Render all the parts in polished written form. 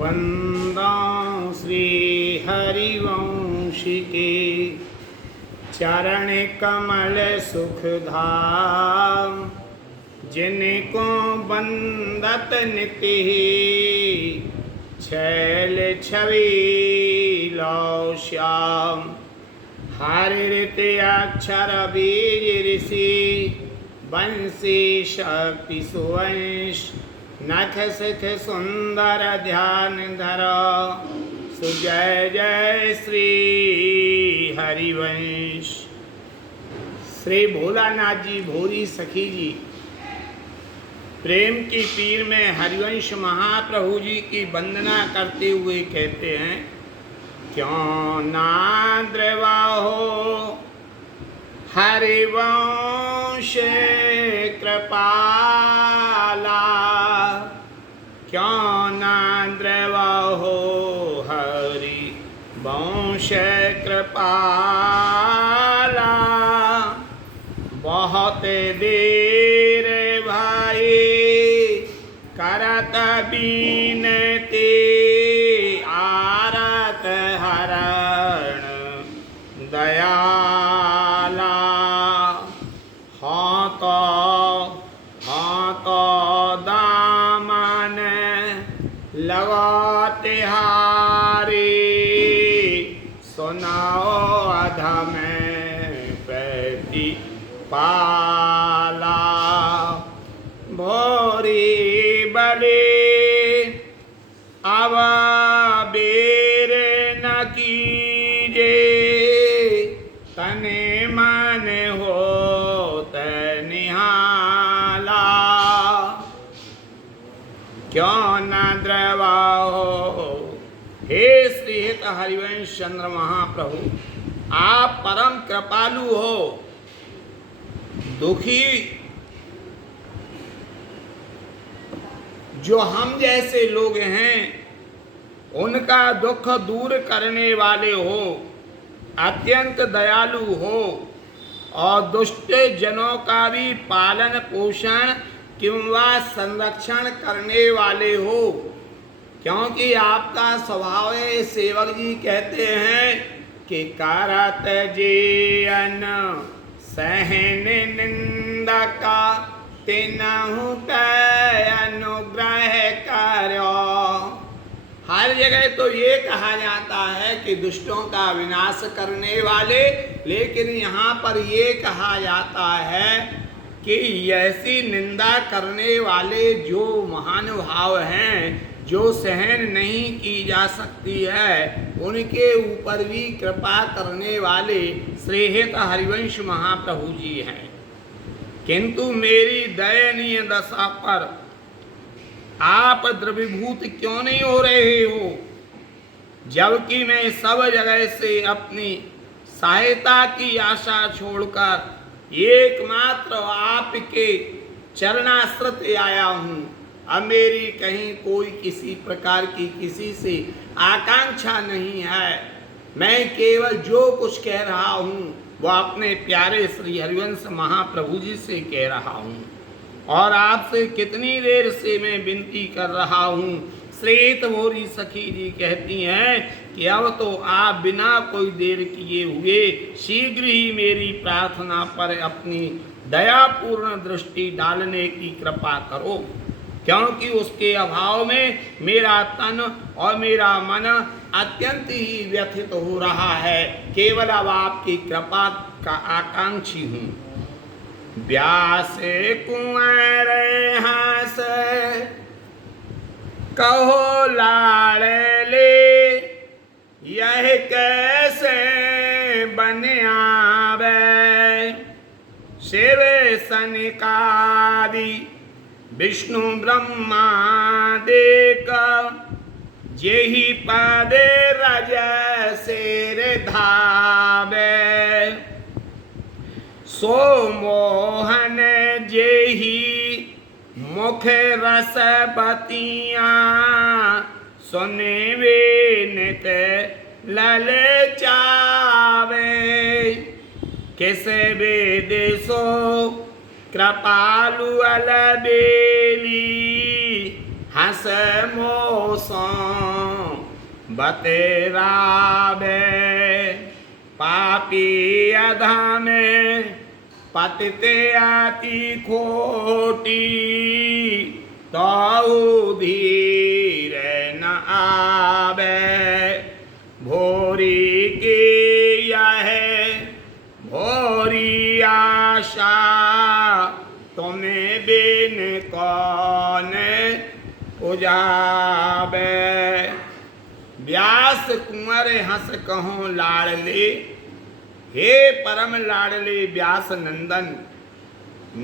वंदा श्री हरिवंश के चरण कमल सुख धाम, जिनको बंदत निति छैल छवि लो श्याम। हरित अक्षर बीज ऋषि बंसी शक्ति सुवंश, नख सिख सुंदर ध्यान धरो, सुजय जय श्री हरिवंश। श्री भोलानाथ जी भोरी सखी जी प्रेम की पीर में हरिवंश महाप्रभु जी की वंदना करते हुए कहते हैं, क्यों ना द्रवा हो हरिवंश कृपाला, क्यों ना द्रवा हो हरिवंश कृपाला। बहुत देर भाई करत बीनती, आरत हरण दयाला। हाँ तो दामन लगा तिहारी, सुनाओ अधम पैती पाला। भोरी बले अब बेर न कीजे, तने मन हो निहाला। क्यों न द्रवा हो हे श्रीहित हरिवंश चंद्र महाप्रभु, आप परम कृपालु हो। दुखी जो हम जैसे लोग हैं उनका दुख दूर करने वाले हो, अत्यंत दयालु हो और दुष्ट जनों का भी पालन पोषण किंवा संरक्षण करने वाले हो। क्योंकि आपका स्वभाव है, सेवक जी कहते हैं कि करत जे अन सहन निंदा का, तिनहु के अनुग्रह करो। हर जगह तो ये कहा जाता है कि दुष्टों का विनाश करने वाले, लेकिन यहाँ पर ये कहा जाता है कि ऐसी निंदा करने वाले जो महानुभाव हैं, जो सहन नहीं की जा सकती है, उनके ऊपर भी कृपा करने वाले श्रीहित हरिवंश महाप्रभु जी हैं। किंतु मेरी दयनीय दशा पर आप द्रवीभूत क्यों नहीं हो रहे हो, जबकि मैं सब जगह से अपनी सहायता की आशा छोड़कर एकमात्र आपके चरणाश्रित आया हूँ। अब मेरी कहीं कोई किसी प्रकार की किसी से आकांक्षा नहीं है। मैं केवल जो कुछ कह रहा हूँ वह अपने प्यारे श्री हरिवंश महाप्रभु जी से कह रहा हूँ, और आपसे कितनी देर से मैं विनती कर रहा हूँ। श्रेत भोरी सखी जी कहती हैं कि अब तो आप बिना कोई देर किए हुए शीघ्र ही मेरी प्रार्थना पर अपनी दयापूर्ण दृष्टि डालने की कृपा करो, क्योंकि उसके अभाव में मेरा तन और मेरा मन अत्यंत ही व्यथित हो रहा है। केवल अब आपकी कृपा का आकांक्षी हूँ। व्यास कुंवर हंस कहो लाड़ले, यह कैसे बन आवे। शिव सनकादि विष्णु ब्रह्मा देक, जेहि पद रज शेर धावे। सो मोहन जेहि मुख रस बतिया, सुने वे नित ललचावे। किस वेद सो कृपालु अलबेली, हंस मोसों बतेरावे पापी अधमे पतिते आती खोटी तो धीर न आवे भोरी की यह भोरी आशा तुम्हें बिन कौन उजावे। व्यास कुंवर हंस कहो लाडले हे परम लाडले व्यास नंदन,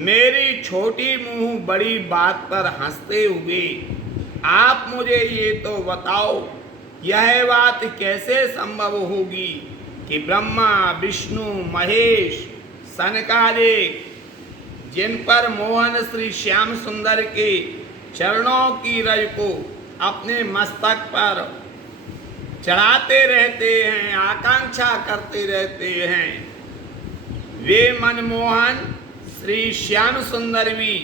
मेरी छोटी मुंह बड़ी बात पर हंसते हुए आप मुझे ये तो बताओ, यह बात कैसे संभव होगी कि ब्रह्मा विष्णु महेश सनकादिक जिन पर मोहन श्री श्याम सुंदर के चरणों की रज को अपने मस्तक पर चढ़ाते रहते हैं, आकांक्षा करते रहते हैं, वे मनमोहन श्री श्याम सुंदर भी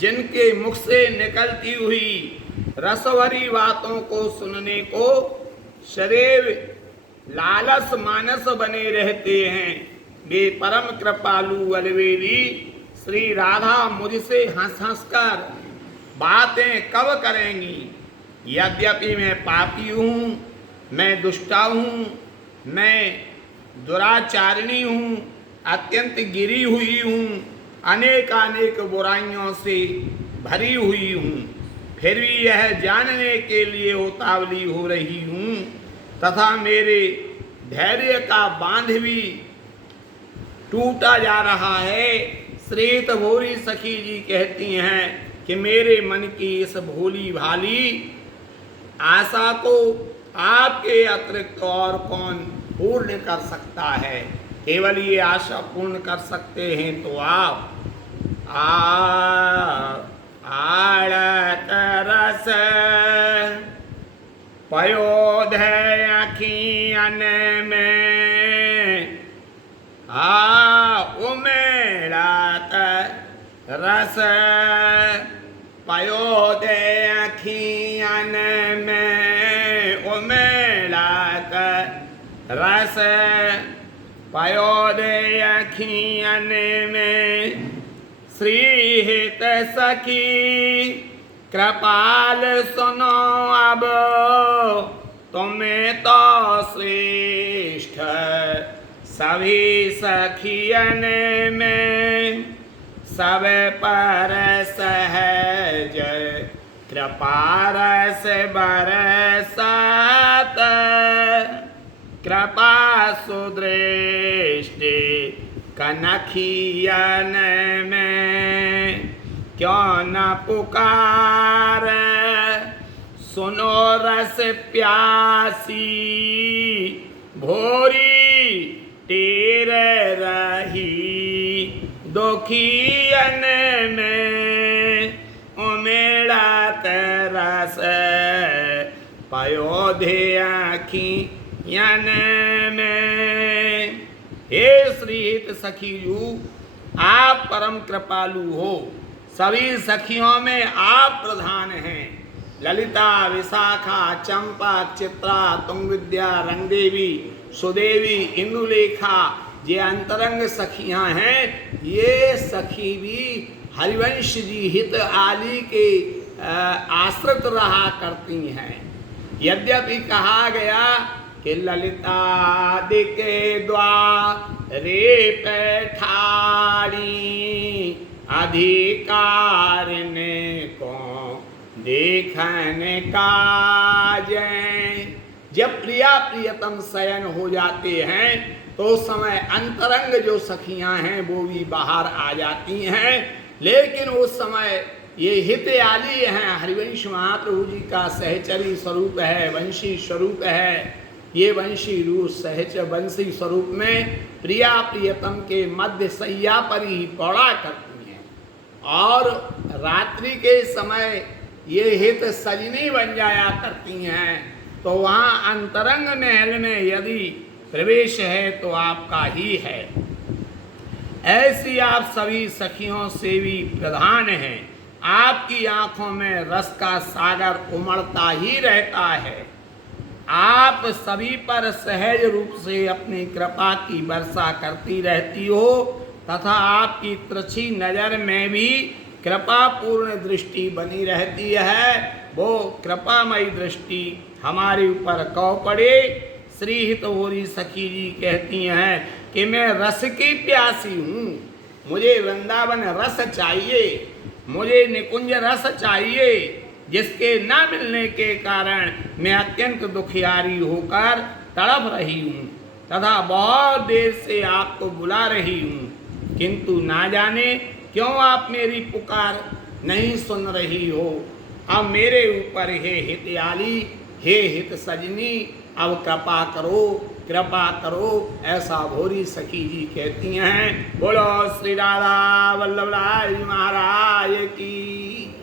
जिनके मुख से निकलती हुई रसभरी बातों को सुनने को सदैव लालस मानस बने रहते हैं, वे परम कृपालु अलवेली श्री राधा मुझसे हंस हंस कर बातें कब करेंगी। यद्यपि मैं पापी हूँ, मैं दुष्टा हूँ, मैं दुराचारिणी हूँ, अत्यंत गिरी हुई हूँ, अनेक बुराइयों से भरी हुई हूँ, फिर भी यह जानने के लिए उतावली हो रही हूँ तथा मेरे धैर्य का बांध भी टूटा जा रहा है। श्रीत भोरी सखी जी कहती हैं कि मेरे मन की इस भोली भाली आशा को आपके अतिरिक्त और कौन पूर्ण कर सकता है। केवल ये आशा पूर्ण कर सकते हैं तो आप आड़त रस पयोधय अखियन में उमेड़त रस पयोधय अखियन में उमेड़त रस पयोधय अखियन में श्री हित सखी कृपाल सुनो अब तुम्हें तो श्रेष्ठ सभी सखियन में सब पर सहज कृपा रस बरसात कृपा सुदृष्टि कनखियन में क्यों न पुकार सुनो रस प्यासी भोरी टेर रही दुखियन में उमेड़त रस पयोधे आखियन में। हे श्रीहित सखीयु, आप परम कृपालु हो, सभी सखियों में आप प्रधान हैं। ललिता, विशाखा, चंपा, चित्रा, तुंगविद्या, रंगदेवी, सुदेवी, इंदुलेखा ये अंतरंग सखियां हैं, ये सखी भी हरिवंश जी हित आली के आश्रित रहा करती हैं। यद्यपि कहा गया कि ललितादि के द्वारे पैठारी अधिकार ने को देखने का जय। जब प्रिया प्रियतम शयन हो जाते हैं तो उस समय अंतरंग जो सखियां हैं वो भी बाहर आ जाती हैं, लेकिन उस समय ये हितयाली हैं। हरिवंश महाप्रभु जी का सहचरी स्वरूप है, वंशी स्वरूप है। ये वंशी रूप सहच वंशी स्वरूप में प्रिया प्रियतम के मध्य सैया पर ही पौड़ा करती हैं और रात्रि के समय ये हित सजनी बन जाया करती हैं। तो वहाँ अंतरंग महल में यदि प्रवेश है तो आपका ही है। ऐसी आप सभी सखियों से भी प्रधान हैं। आपकी आंखों में रस का सागर उमड़ता ही रहता है। आप सभी पर सहज रूप से अपनी कृपा की वर्षा करती रहती हो तथा आपकी तिरछी नजर में भी कृपा पूर्ण दृष्टि बनी रहती है। वो कृपामयी दृष्टि हमारे ऊपर कौ पड़े। श्री हितौरी सखी जी कहती हैं कि मैं रस की प्यासी हूँ, मुझे वृंदावन रस चाहिए, मुझे निकुंज रस चाहिए, जिसके न मिलने के कारण मैं अत्यंत दुखियारी होकर तड़प रही हूँ तथा बहुत देर से आपको बुला रही हूँ, किंतु ना जाने क्यों आप मेरी पुकार नहीं सुन रही हो। अब मेरे ऊपर हे हितयाली, हे हित सजनी, अब कृपा करो, कृपा करो, ऐसा भोरी सखी जी कहती हैं। बोलो श्री राधा वल्लभ राय महाराज की।